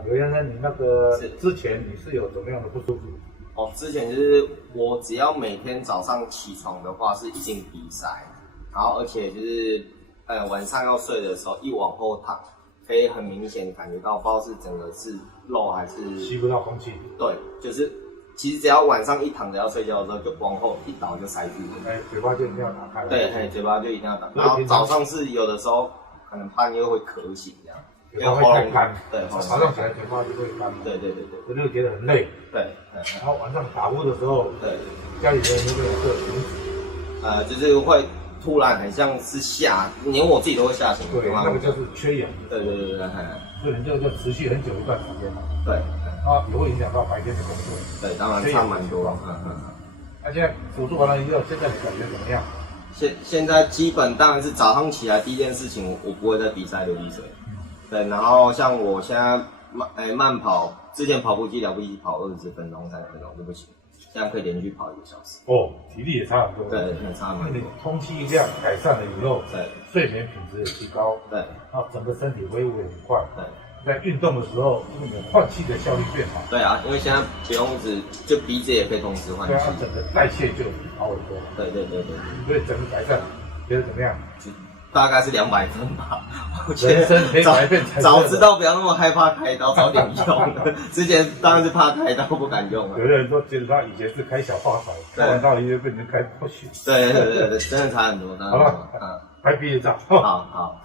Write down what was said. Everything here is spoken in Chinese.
刘先生，你那个之前你是有怎么样的不舒服？哦，之前就是我只要每天早上起床的话是一定鼻塞，然后而且就是晚上要睡的时候一往后躺，可以很明显感觉到不知道是整个是漏还是吸不到空气。对，就是其实只要晚上一躺着要睡觉的时候，就往后一倒就塞住了。嘴巴就一定要打开。对，嘴巴就一定要打开。然后早上是有的时候可能半夜会咳醒这样。嘴巴会太干，对，早上起来嘴巴就会干嘛？对，我就觉得很累。对，然后晚上打呼的时候，对，家里的那个停止。就是会突然很像是连我自己都会吓醒。对，那个就是缺氧。对，所以你就持续很久一段时间嘛。对，啊，也会影响到白天的工作。对，当然差蛮多。那现在手术完了以后，现在你感觉怎么样？现在基本当然是早上起来第一件事情，我不会再鼻塞流鼻水。对，然后像我现在慢跑，之前跑步机了不起跑20分钟、30分钟就不行，现在可以连续跑1个小时。哦，体力也差很多。对，差蛮多。你空气量改善了以后，对，睡眠品质也提高。对，然后整个身体恢复也很快。对，在运动的时候，你换气的效率变好。对啊，因为现在不用就鼻子也可以同时换气。对啊，整个代谢就好很多。对。所以整个改善，觉得怎么样？大概是200分吧。我觉人生可以改变，早知道不要那么害怕开刀，早点用。之前当然是怕开刀不敢用了。有的人说觉得他以前是开小话筒，开完刀以后变成开不行。对，真的差很多。好了，拍毕业照。好。